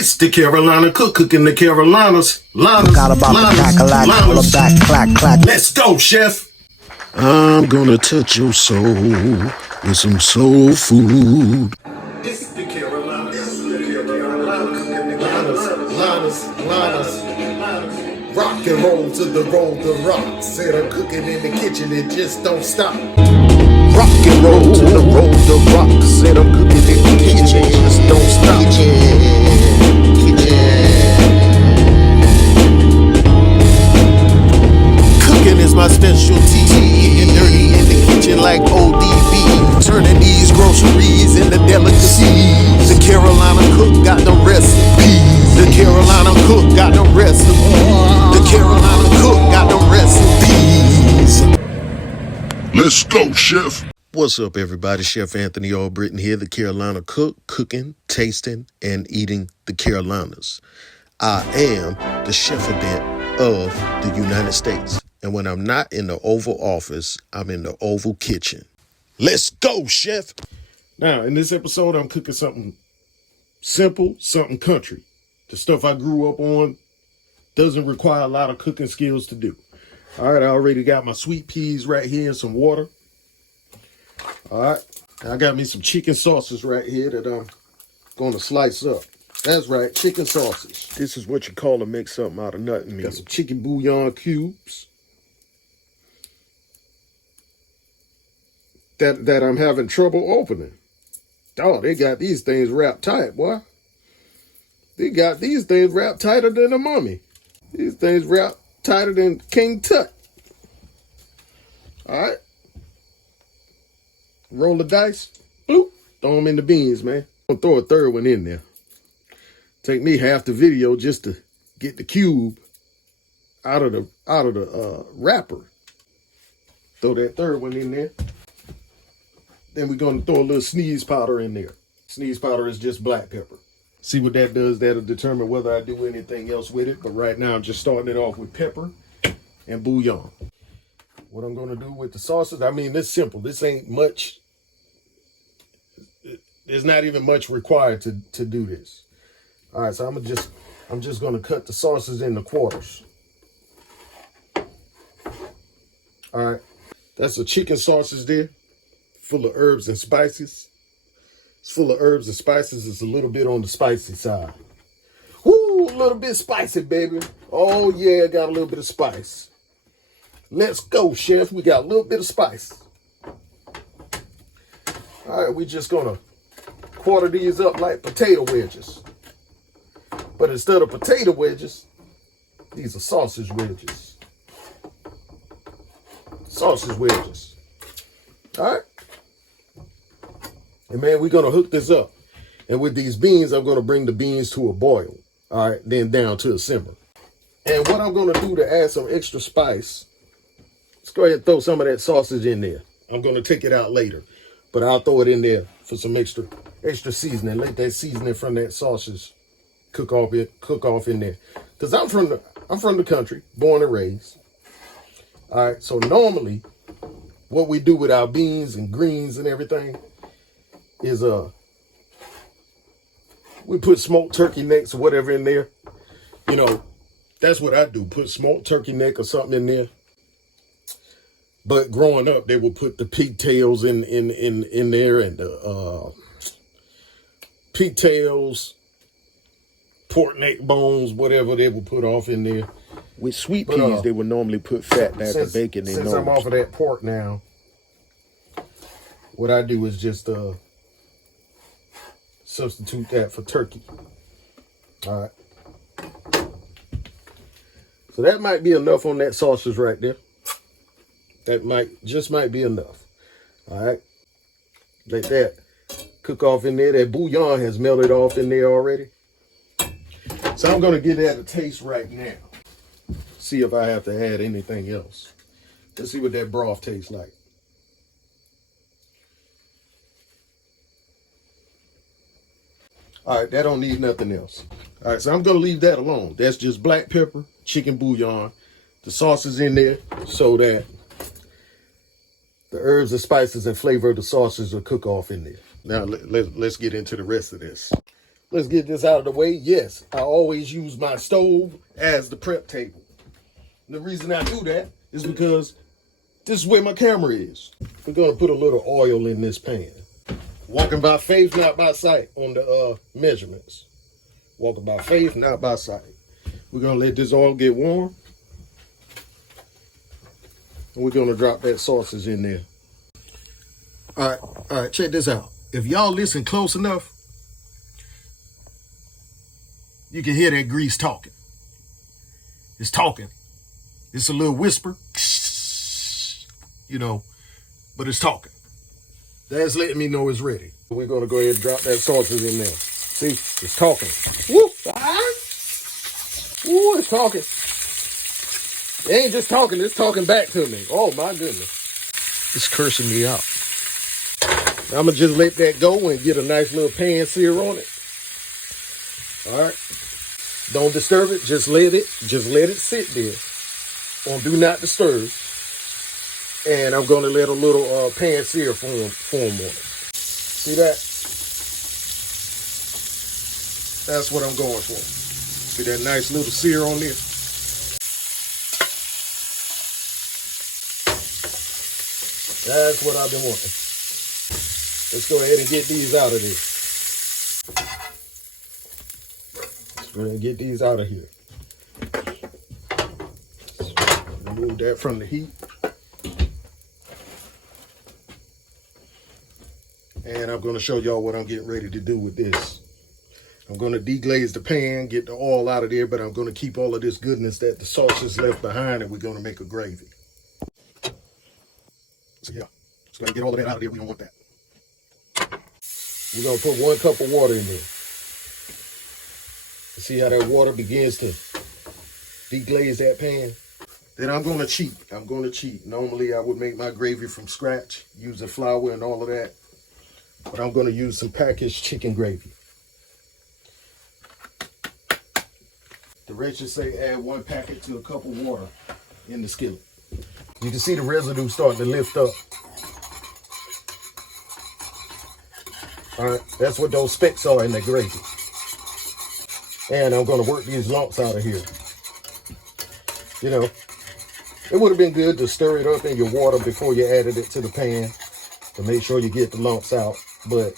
It's the Carolina Cook cooking the Carolinas. Got about the crack-a-lack, all the back, clack, clack. Let's go, chef. I'm gonna touch your soul with some soul food. It's the Carolinas. Linas. Rock and roll to the rock. Said I'm cooking in the kitchen, it just don't stop. Rock and roll to the rock. Said I'm cooking in the kitchen, it just don't stop. Cooking is my specialty. Getting dirty in the kitchen like ODB. Turning these groceries into delicacies. The Carolina Cook got the recipe. The Carolina Cook got the recipe. The Carolina Cook got the recipes. Let's go, chef. What's up, everybody? Chef Anthony Albritton here, the Carolina Cook, cooking, tasting, and eating the Carolinas. I am the chefadent of the United States. And when I'm not in the Oval Office, I'm in the Oval Kitchen. Let's go, chef. Now, in this episode, I'm cooking something simple, something country. The stuff I grew up on doesn't require a lot of cooking skills to do. All right, I already got my sweet peas right here in some water. All right, I got me some chicken sausage right here that I'm going to slice up. That's right, chicken sausage. This is what you call to make something out of nothing meal. Got some chicken bouillon cubes that I'm having trouble opening. Oh, they got these things wrapped tight, boy. They got these things wrapped tighter than a mummy. These things wrapped tighter than King Tut. All right. Roll the dice. Bloop. Throw them in the beans, man. I'm gonna throw a third one in there. Take me half the video just to get the cube out of the wrapper. Throw that third one in there. Then we're gonna throw a little sneeze powder in there. Sneeze powder is just black pepper. See what that does. That'll determine whether I do anything else with it. But right now I'm just starting it off with pepper and bouillon. What I'm gonna do with the sausage, I mean, it's simple. This ain't much. There's not even much required to do this. All right, so I'm just gonna cut the sausage into quarters. All right, that's a chicken sausage there, full of herbs and spices. It's full of herbs and spices. It's a little bit on the spicy side. Woo, a little bit spicy, baby. Oh yeah, got a little bit of spice. Let's go, chef. We got a little bit of spice. All right, we just gonna quarter these up like potato wedges. But instead of potato wedges, these are sausage wedges. Sausage wedges. All right. And man, we're going to hook this up. And with these beans, I'm going to bring the beans to a boil. All right. Then down to a simmer. And what I'm going to do to add some extra spice, let's go ahead and throw some of that sausage in there. I'm going to take it out later, but I'll throw it in there for some extra seasoning. Let that seasoning from that sausage cook off in there. Because I'm from the country, born and raised. All right. So normally what we do with our beans and greens and everything is we put smoked turkey necks or whatever in there. You know, that's what I do. Put smoked turkey neck or something in there. But growing up, they would put the pigtails in there, and the pigtails, pork neck bones, whatever they would put off in there. With sweet peas, they would normally put fat back the bacon in. Since I'm off of that pork now, what I do is just substitute that for turkey. All right. So that might be enough on that sausage right there. That might be enough. All right. Let that cook off in there. That bouillon has melted off in there already. So I'm going to give that a taste right now. See if I have to add anything else. Let's see what that broth tastes like. All right, that don't need nothing else. All right, so I'm gonna leave that alone. That's just black pepper, chicken bouillon. The sauce is in there so that the herbs and spices and flavor of the sauces will cook off in there. Now let's get into the rest of this. Let's get this out of the way. Yes, I always use my stove as the prep table. The reason I do that is because this is where my camera is. We're gonna put a little oil in this pan. Walking by faith, not by sight on the measurements. Walking by faith, not by sight. We're gonna let this oil get warm. And we're gonna drop that sausage in there. All right, check this out. If y'all listen close enough, you can hear that grease talking. It's talking. It's a little whisper, you know, but it's talking. That's letting me know it's ready. We're gonna go ahead and drop that sausage in there. See, it's talking. Woo! Ooh, it's talking. It ain't just talking, it's talking back to me. Oh my goodness. It's cursing me out. I'm gonna just let that go and get a nice little pan sear on it. All right. Don't disturb it. Just let it sit there on do not disturb. And I'm gonna let a little pan sear form on it. See that? That's what I'm going for. See that nice little sear on there? That's what I've been wanting. Let's go ahead and get these out of there. Let's go ahead and get these out of here. Remove that from the heat. And I'm going to show y'all what I'm getting ready to do with this. I'm going to deglaze the pan, get the oil out of there, but I'm going to keep all of this goodness that the sausage left behind, and we're going to make a gravy. So yeah, just going to get all of that out of there. We don't want that. We're going to put 1 cup of water in there. See how that water begins to deglaze that pan? Then I'm going to cheat. Normally, I would make my gravy from scratch, using flour and all of that. But I'm going to use some packaged chicken gravy. Directions say add 1 packet to a cup of water in the skillet. You can see the residue starting to lift up. All right, that's what those specks are in the gravy. And I'm going to work these lumps out of here. You know, it would have been good to stir it up in your water before you added it to the pan to make sure you get the lumps out. But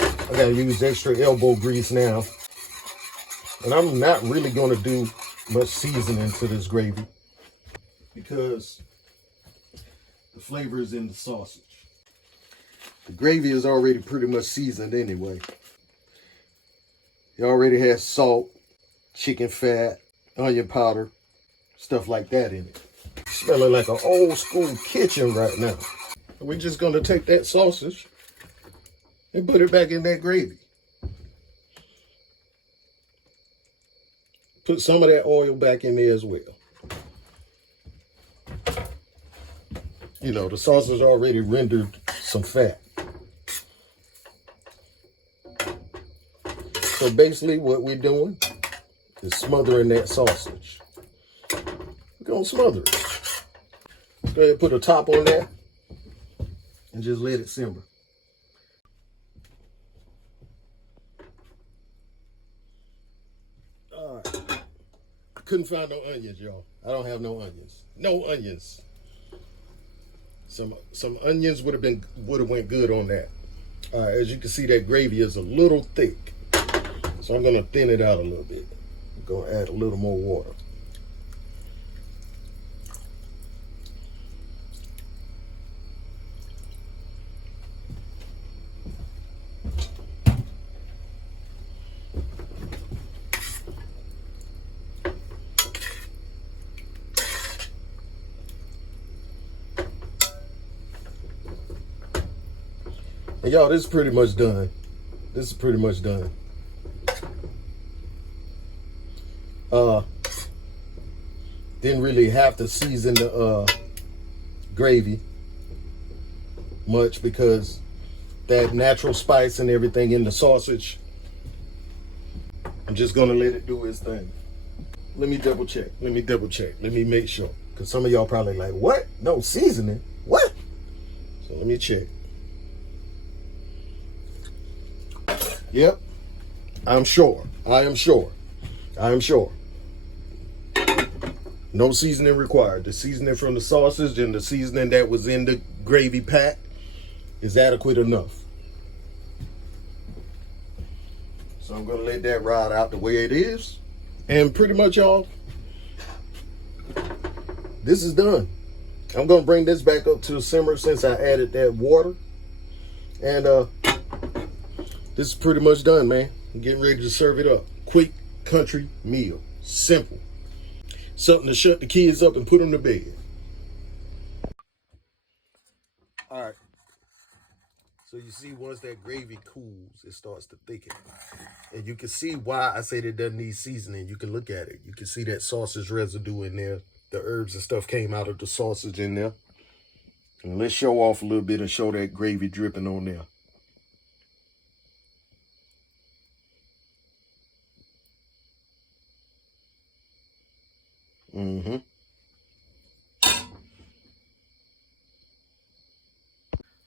I got to use extra elbow grease now. And I'm not really going to do much seasoning to this gravy because the flavor is in the sausage. The gravy is already pretty much seasoned anyway. It already has salt, chicken fat, onion powder, stuff like that in it. Smelling like an old school kitchen right now. We're just going to take that sausage and put it back in that gravy. Put some of that oil back in there as well. You know, the sausage already rendered some fat. So basically what we're doing is smothering that sausage. We're going to smother it. Go ahead and put a top on that and just let it simmer. All right. I couldn't find no onions, y'all. I don't have no onions. No onions. Some onions would have went good on that. As you can see, that gravy is a little thick. So I'm gonna thin it out a little bit. I'm gonna add a little more water. And y'all, this is pretty much done. Didn't really have to season the gravy much because that natural spice and everything in the sausage. I'm just gonna let it do its thing. Let me double check. Let me make sure. Because some of y'all probably like, what? No seasoning? What? So let me check. Yep, I'm sure. I am sure. I am sure. No seasoning required. The seasoning from the sausage and the seasoning that was in the gravy pack is adequate enough. So I'm gonna let that ride out the way it is. And pretty much, y'all, this is done. I'm gonna bring this back up to simmer since I added that water. And this is pretty much done, man. I'm getting ready to serve it up. Quick country meal. Simple. Something to shut the kids up and put them to bed. All right. So you see, once that gravy cools, it starts to thicken. And you can see why I said it doesn't need seasoning. You can look at it. You can see that sausage residue in there. The herbs and stuff came out of the sausage in there. And let's show off a little bit and show that gravy dripping on there. Mm-hmm.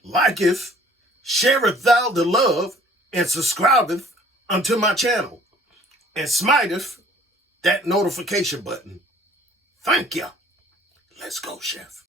Liketh, shareth thou the love, and subscribeth unto my channel, and smiteth that notification button. Thank you. Let's go, chef.